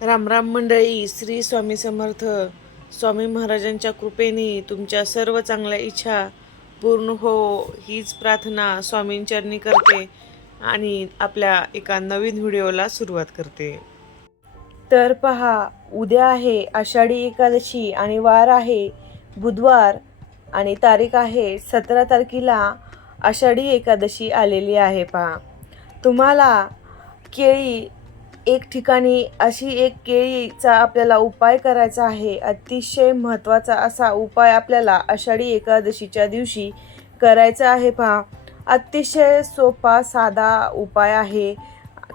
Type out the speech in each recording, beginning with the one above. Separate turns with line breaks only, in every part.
रामराम मंडळी श्री स्वामी समर्थ स्वामी महाराजांच्या कृपेने तुमच्या सर्व चांगल्या इच्छा पूर्ण हो हीच प्रार्थना स्वामींचरणी करते आणि आपल्या एका नवीन व्हिडिओला सुरुवात करते. तर पहा उद्या आहे आषाढी एकादशी आणि वार आहे बुधवार आणि तारीख आहे सतरा तारखेला आषाढी एकादशी आलेली आहे पहा. तुम्हाला केळी एक ठिकाणी अशी एक केळीचा आपल्याला उपाय करायचा आहे. अतिशय महत्त्वाचा असा उपाय आपल्याला आषाढी एकादशीच्या दिवशी करायचा आहे पहा. अतिशय सोपा साधा उपाय आहे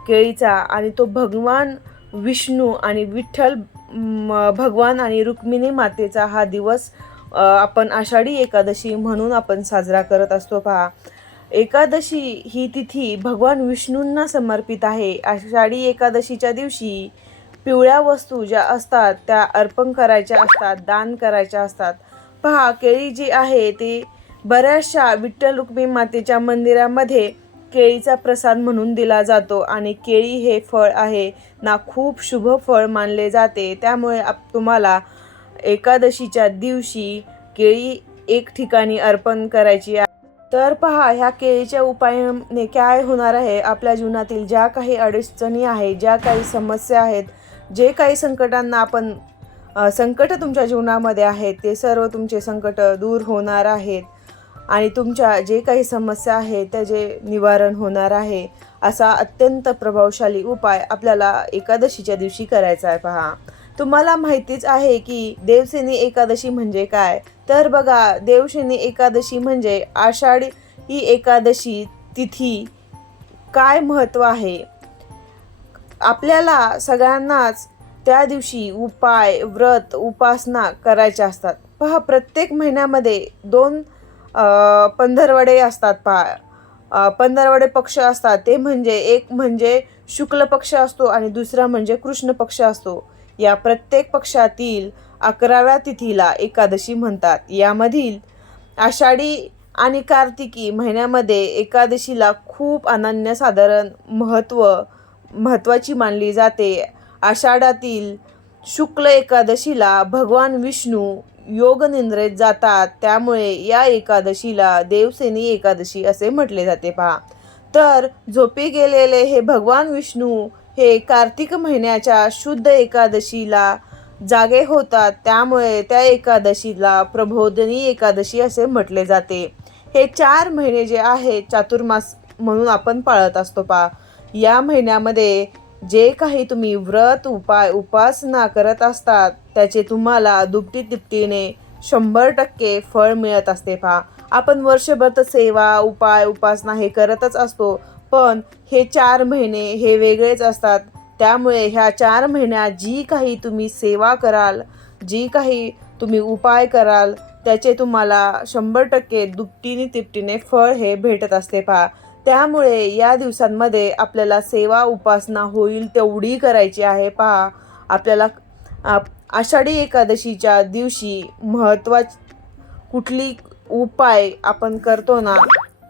केळीचा आणि तो भगवान विष्णू आणि विठ्ठल म, भगवान आणि रुक्मिणी मातेचा हा दिवस आपण आषाढी एकादशी म्हणून आपण साजरा करत असतो पहा. एकादशी ही तिथी भगवान विष्णूंना समर्पित आहे. आषाढी एकादशीच्या दिवशी पिवळ्या वस्तू ज्या असतात त्या अर्पण करायच्या असतात दान करायच्या असतात. पहा केळी जी आहे ती बऱ्याचशा विठ्ठल रुक्मी मातेच्या मंदिरामध्ये केळीचा प्रसाद म्हणून दिला जातो आणि केळी हे फळ आहे. ना खूप शुभ फळ मानले जाते. त्यामुळे आप तुम्हाला एकादशीच्या दिवशी केळी एक ठिकाणी अर्पण करायची आहे. तर पहा ह्या केळीच्या उपायाने काय होणार आहे आपल्या जीवनातील ज्या काही अडचणी आहेत ज्या काही समस्या आहेत जे काही संकटांना आपण संकट तुमच्या जीवनामध्ये आहेत ते सर्व तुमचे संकट दूर होणार आहेत. आणि तुमच्या जे काही समस्या आहेत त्याचे निवारण होणार आहे असा अत्यंत प्रभावशाली उपाय आपल्याला एकादशीच्या दिवशी करायचा आहे पहा. तुम्हाला माहितीच आहे की देवसेनी एकादशी म्हणजे काय? तर बघा देवसेनी एकादशी म्हणजे आषाढी ही एकादशी तिथी काय महत्त्व आहे? आपल्याला सगळ्यांनाच त्या दिवशी उपाय व्रत उपासना करायच्या असतात. पहा प्रत्येक महिन्यामध्ये दोन पंधरवडे असतात पहा. पंधरवडे पक्ष असतात. ते म्हणजे एक म्हणजे शुक्ल पक्ष असतो आणि दुसरा म्हणजे कृष्ण पक्ष असतो. या प्रत्येक पक्षातील अकराव्या तिथीला एकादशी म्हणतात. यामधील आषाढी आणि कार्तिकी महिन्यामध्ये एकादशीला खूप अनन्यसाधारण महत्त्व महत्त्वाची मानली जाते. आषाढातील शुक्ल एकादशीला भगवान विष्णू योगनिंद्रेत जातात. त्यामुळे या एकादशीला देवसेनी एकादशी असे म्हटले जाते पहा. तर झोपी गेलेले हे भगवान विष्णू हे कार्तिक महिन्याच्या शुद्ध एकादशीला जागे होतात. त्यामुळे त्या एकादशीला प्रबोधनी एकादशी असे म्हटले जाते. हे चार महिने जे आहे चातुर्मास म्हणून आपण पाळत असतो पा. या महिन्यामध्ये जे काही तुम्ही व्रत उपाय उपासना करत असतात त्याचे तुम्हाला दुपटी तिपटीने शंभर टक्के फळ मिळत असते पहा आपण वर्षभर तर सेवा उपाय उपासना हे करतच असतो. पण हे चार महिने हे वेगळेच असतात. त्यामुळे ह्या चार महिन्यात जी काही तुम्ही सेवा कराल जी काही तुम्ही उपाय कराल त्याचे तुम्हाला शंभर टक्के दुपटीने तिपटीने फळ हे भेटत असते पहा. त्यामुळे या दिवसांमध्ये आपल्याला सेवा उपासना होईल तेवढी करायची आहे पहा. आपल्याला आषाढी एकादशीच्या दिवशी महत्त्वा कुठली उपाय आपण करतो ना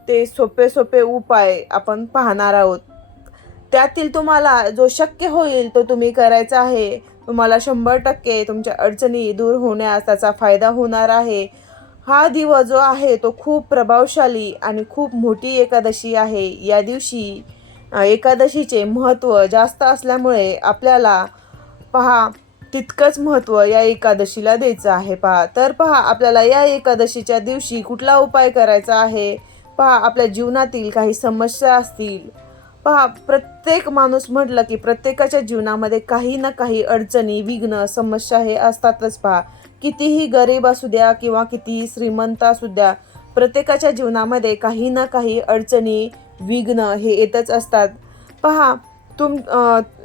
ते सोपे सोपे उपाय आपण पाहणार आहोत. त्यातील तुम्हाला जो शक्य होईल तो तुम्ही करायचा आहे. तुम्हाला शंभर टक्के तुमच्या अडचणी दूर होण्यास त्याचा फायदा होणार आहे. हा दिवस जो आहे तो खूप प्रभावशाली आणि खूप मोठी एकादशी आहे. या दिवशी एकादशीचे महत्त्व जास्त असल्यामुळे आपल्याला पहा तितकंच महत्त्व या एकादशीला द्यायचं आहे पहा. तर पहा आपल्याला या एकादशीच्या दिवशी कुठला उपाय करायचा आहे? पहा आपल्या जीवनातील काही समस्या असतील. पहा प्रत्येक माणूस म्हटलं की प्रत्येकाच्या जीवनामध्ये काही ना काही अडचणी विघ्न समस्या हे असतातच पहा. कितीही गरीब असू द्या किंवा कितीही श्रीमंत असू द्या प्रत्येकाच्या जीवनामध्ये काही ना काही अडचणी विघ्न हे येतच असतात. पहा तुम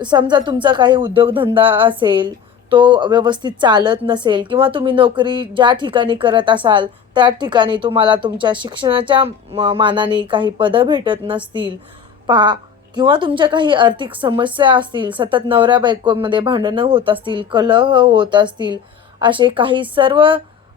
समजा तुमचा काही उद्योगधंदा असेल तो व्यवस्थित चालत नसेल किंवा तुम्ही नोकरी ज्या ठिकाणी करत असाल त्या ठिकाणी तुम्हाला तुमच्या शिक्षणाच्या म- मानाने काही पदं भेटत नसतील. पहा किंवा तुमच्या काही आर्थिक समस्या असतील सतत नवऱ्या बायकोमध्ये भांडणं होत असतील कलह होत असतील असे काही सर्व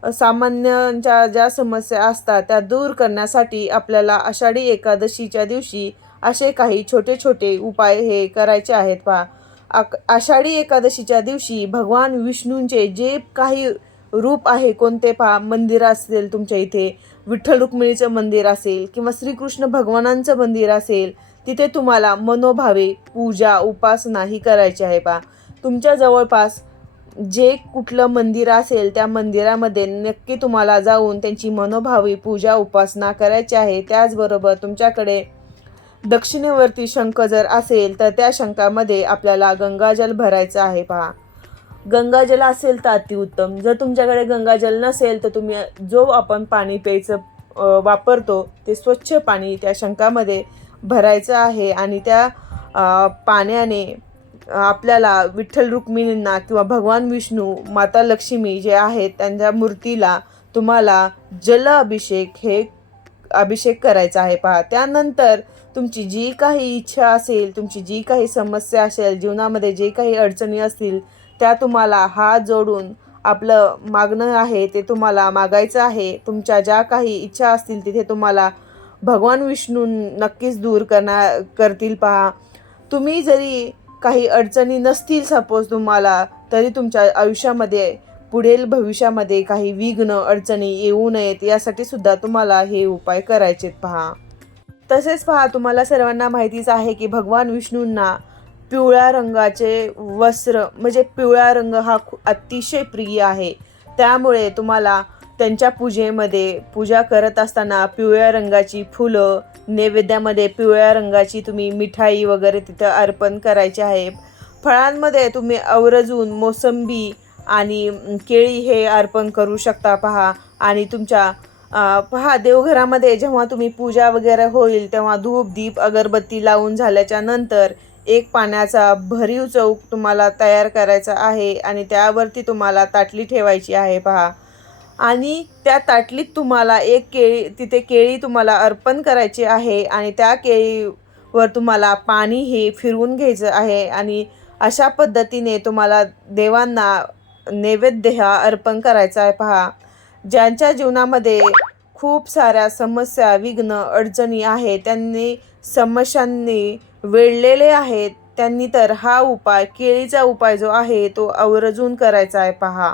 सामान्यांच्या ज्या समस्या असतात त्या दूर करण्यासाठी आपल्याला आषाढी एकादशीच्या दिवशी असे काही छोटे छोटे उपाय हे करायचे आहेत पहा. आक आषाढी एकादशीच्या दिवशी भगवान विष्णूंचे जे काही रूप आहे कोणते पहा मंदिर असेल तुमच्या इथे विठ्ठल रुक्मिणीचं मंदिर असेल किंवा श्रीकृष्ण भगवानांचं मंदिर असेल तिथे तुम्हाला मनोभावे पूजा उपासना ही करायची आहे पहा. तुमच्या जवळपास जे कुठलं मंदिर असेल त्या मंदिरामध्ये नक्की तुम्हाला जाऊन त्यांची मनोभावी पूजा उपासना करायची आहे. त्याचबरोबर तुमच्याकडे दक्षिणेवरती शंख जर असेल तर त्या शंखामध्ये आपल्याला गंगाजल भरायचं आहे पहा. गंगाजल असेल तर अतिउत्तम. जर तुमच्याकडे गंगाजल नसेल तर तुम्ही जो आपण पाणी प्यायचं वापरतो ते स्वच्छ पाणी त्या शंखामध्ये भरायचं आहे आणि त्या पाण्याने आपल्याला विठ्ठल रुक्मिणींना किंवा भगवान विष्णू माता लक्ष्मी जे आहेत त्यांच्या मूर्तीला तुम्हाला जल अभिषेक हे अभिषेक करायचा आहे पहा. त्यानंतर तुमची जी काही इच्छा असेल तुमची जी काही समस्या असेल जीवनामध्ये जे काही अडचणी असतील त्या तुम्हाला हात जोडून आपलं मागणं आहे ते तुम्हाला मागायचं आहे. तुमच्या ज्या काही इच्छा असतील तिथे तुम्हाला भगवान विष्णू नक्कीच दूर करणार करतील पहा. तुम्ही जरी काही अडचणी नसतील सपोज तुम्हाला तरी तुमच्या आयुष्यामध्ये पुढील भविष्यामध्ये काही विघ्न अडचणी येऊ नयेत यासाठी सुद्धा तुम्हाला हे उपाय करायचेत पहा. तसेच पहा तुम्हाला सर्वांना माहितीच आहे की भगवान विष्णूंना पिवळ्या रंगाचे वस्त्र म्हणजे पिवळा रंग हा खू अतिशय प्रिय आहे. त्यामुळे तुम्हाला त्यांच्या पूजेमध्ये पूजा करत असताना पिवळ्या रंगाची फुलं नैवेद्यामध्ये पिवळ्या रंगाची तुम्ही मिठाई वगैरे तिथं अर्पण करायची आहे. फळांमध्ये तुम्ही अवरजून मोसंबी आणि केळी हे अर्पण करू शकता पहा. आणि तुमच्या पहा देवघरामध्ये जेव्हा तुम्ही पूजा वगैरे होईल तेव्हा धूप दीप अगरबत्ती लावून झाल्याच्यानंतर एक पाण्याचा भरीव चौक तुम्हाला तयार करायचा आहे आणि त्यावरती तुम्हाला ताटली ठेवायची आहे पहा. आणि त्या ताटलीत तुम्हाला एक केळी तिथे केळी तुम्हाला अर्पण करायची आहे आणि त्या केळीवर तुम्हाला पाणी हे फिरवून घ्यायचं आहे आणि अशा पद्धतीने तुम्हाला देवांना नैवेद्य हा अर्पण करायचा आहे पहा. ज्यांच्या जीवनामध्ये खूप साऱ्या समस्या विघ्न अडचणी आहे त्यांनी समस्यांनी वेढलेले आहेत त्यांनी तर हा उपाय केळीचा उपाय जो आहे तो आवर्जून करायचा आहे पहा.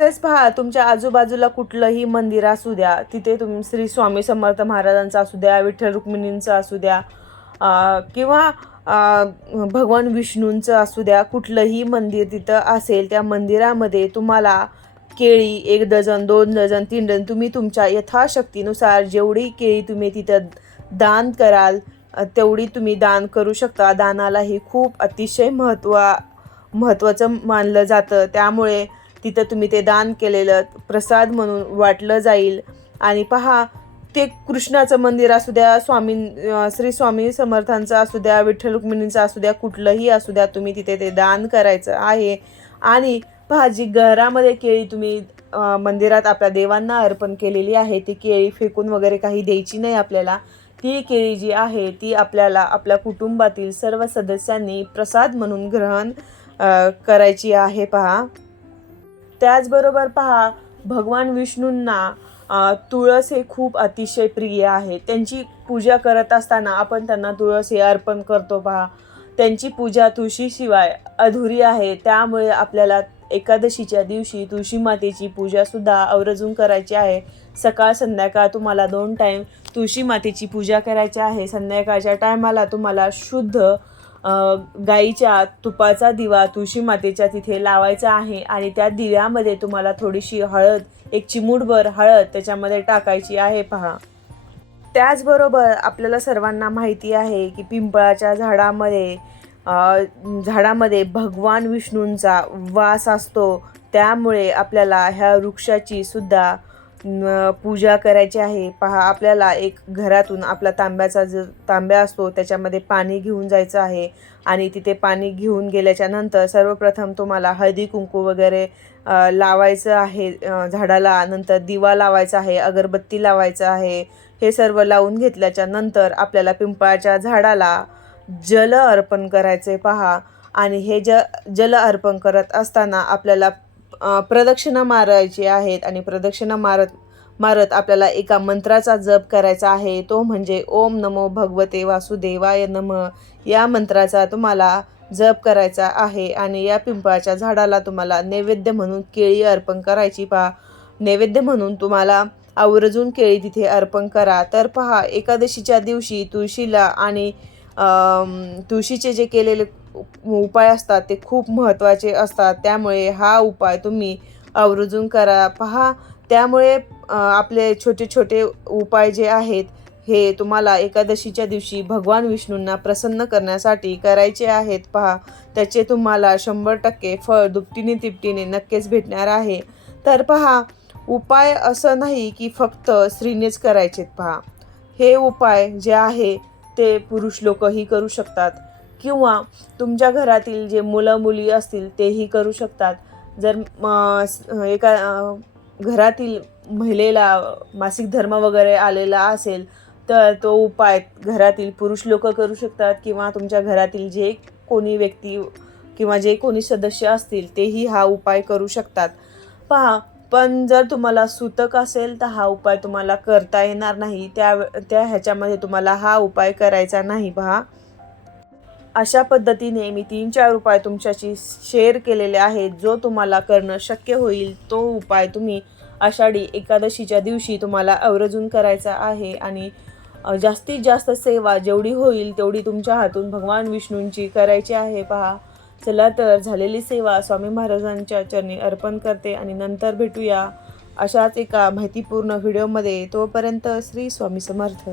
तेच पहा तुमच्या आजूबाजूला कुठलंही मंदिर असू द्या तिथे तुम्ही श्री स्वामी समर्थ महाराजांचा असू द्या विठ्ठल रुक्मिणींचं असू द्या किंवा भगवान विष्णूंचं असू द्या कुठलंही मंदिर तिथं असेल त्या मंदिरामध्ये तुम्हाला केळी एक डझन दोन डझन तीन डझन तुम्ही तुमच्या यथाशक्तीनुसार जेवढी केळी तुम्ही तिथं दान कराल तेवढी तुम्ही दान करू शकता. दानालाही खूप अतिशय महत्त्व महत्त्वाचं मानलं जातं. त्यामुळे तिथं तुम्ही ते दान केलेलं प्रसाद म्हणून वाटलं जाईल. आणि पहा ते कृष्णाचं मंदिर असू द्या स्वामी श्री स्वामी समर्थांचं असू द्या विठ्ठल रुक्मिणींचं असू द्या कुठलंही असू द्या तुम्ही तिथे ते दान करायचं आहे. आणि पहा जी घरामध्ये केळी तुम्ही मंदिरात आपल्या देवांना अर्पण केलेली आहे ती केळी फेकून वगैरे काही द्यायची नाही आपल्याला. ती केळी जी आहे ती आपल्याला आपल्या कुटुंबातील सर्व सदस्यांनी प्रसाद म्हणून ग्रहण करायची आहे पहा. त्याचबरोबर पहा भगवान विष्णूंना तुळस हे खूप अतिशय प्रिय आहे. त्यांची पूजा करत असताना आपण त्यांना तुळस हे अर्पण करतो पहा. त्यांची पूजा तुळशीशिवाय अधुरी आहे. त्यामुळे आपल्याला एकादशीच्या दिवशी तुळशी मातेची पूजासुद्धा आवर्जून करायची आहे. सकाळ संध्याकाळ तुम्हाला दोन टाईम तुळशी मातेची पूजा करायची आहे. संध्याकाळच्या टायमाला तुम्हाला शुद्ध गाईच्या तुपाचा दिवा तुळशी मातेच्या तिथे लावायचा आहे. आणि त्या दिव्यामध्ये तुम्हाला थोडीशी हळद एक चिमूटभर हळद त्याच्यामध्ये टाकायची आहे. पहा. त्याचबरोबर आपल्याला सर्वांना माहिती आहे की पिंपळाच्या झाडामध्ये झाडामध्ये भगवान विष्णूंचा वास असतो त्यामुळे आपल्याला ह्या वृक्षाची सुद्धा पूजा करायची आहे. पहा आपल्याला एक घरातून आपला तांब्याचा ज तांब्या असतो त्याच्यामध्ये पाणी घेऊन जायचं आहे. आणि तिथे पाणी घेऊन गेल्याच्यानंतर सर्वप्रथम तुम्हाला हळदी कुंकू वगैरे लावायचं आहे. झाडाला नंतर दिवा लावायचा आहे अगरबत्ती लावायचं आहे. हे सर्व लावून घेतल्याच्या नंतर आपल्याला पिंपळाच्या झाडाला जल अर्पण करायचे पहा. आणि हे ज जल अर्पण करत असताना आपल्याला प्रदक्षिणा मारायची आहेत आणि प्रदक्षिणा मारत मारत आपल्याला एका मंत्राचा जप करायचा आहे. तो म्हणजे ओम नमो भगवते वासुदेवाय नम. या मंत्राचा तुम्हाला जप करायचा आहे आणि या पिंपळाच्या झाडाला तुम्हाला नैवेद्य म्हणून केळी अर्पण करायची पहा. नैवेद्य म्हणून तुम्हाला आवर्जून केळी तिथे अर्पण करा. तर पहा एकादशीच्या दिवशी तुळशीला आणि तुळशीचे जे केलेले उपाय असतात ते खूप महत्त्वाचे असतात. त्यामुळे हा उपाय तुम्ही आवर्जून करा. पहा त्यामुळे आपले छोटे छोटे उपाय जे आहेत हे तुम्हाला एकादशीच्या दिवशी भगवान विष्णूंना प्रसन्न करण्यासाठी करायचे आहेत. पहा त्याचे तुम्हाला शंभर टक्के फळ दुपटीने तिपटीने नक्कीच भेटणार आहे. तर पहा उपाय असं नाही की फक्त स्त्रीनेच करायचेत. पहा हे उपाय जे आहे ते पुरुष लोकही करू शकतात. किंवा तुमच्या घरातील जे मुलं मुली असतील तेही करू शकतात. जर म, एका घरातील महिलेला मासिक धर्म वगैरे आलेला असेल तर तो उपाय घरातील पुरुष लोक करू शकतात किंवा तुमच्या घरातील जे कोणी व्यक्ती किंवा जे कोणी सदस्य असतील तेही हा उपाय करू शकतात. पहा पण जर तुम्हाला सुतक असेल तर हा उपाय तुम्हाला करता येणार नाही. त्या त्या ह्याच्यामध्ये तुम्हाला हा उपाय करायचा नाही पहा. अशा पद्धतीने मी तीन चार उपाय तुमच्याशी शेअर केलेले आहेत. जो तुम्हाला करणं शक्य होईल तो उपाय तुम्ही आषाढी एकादशीच्या दिवशी तुम्हाला आवर्जून करायचा आहे. आणि जास्तीत जास्त सेवा जेवढी होईल तेवढी तुमच्या हातून भगवान विष्णूंची करायची आहे पहा. चला तर झालेली सेवा स्वामी महाराजांच्या चरणी अर्पण करते आणि नंतर भेटूया अशाच एका माहितीपूर्ण व्हिडिओमध्ये. तोपर्यंत श्री स्वामी समर्थ.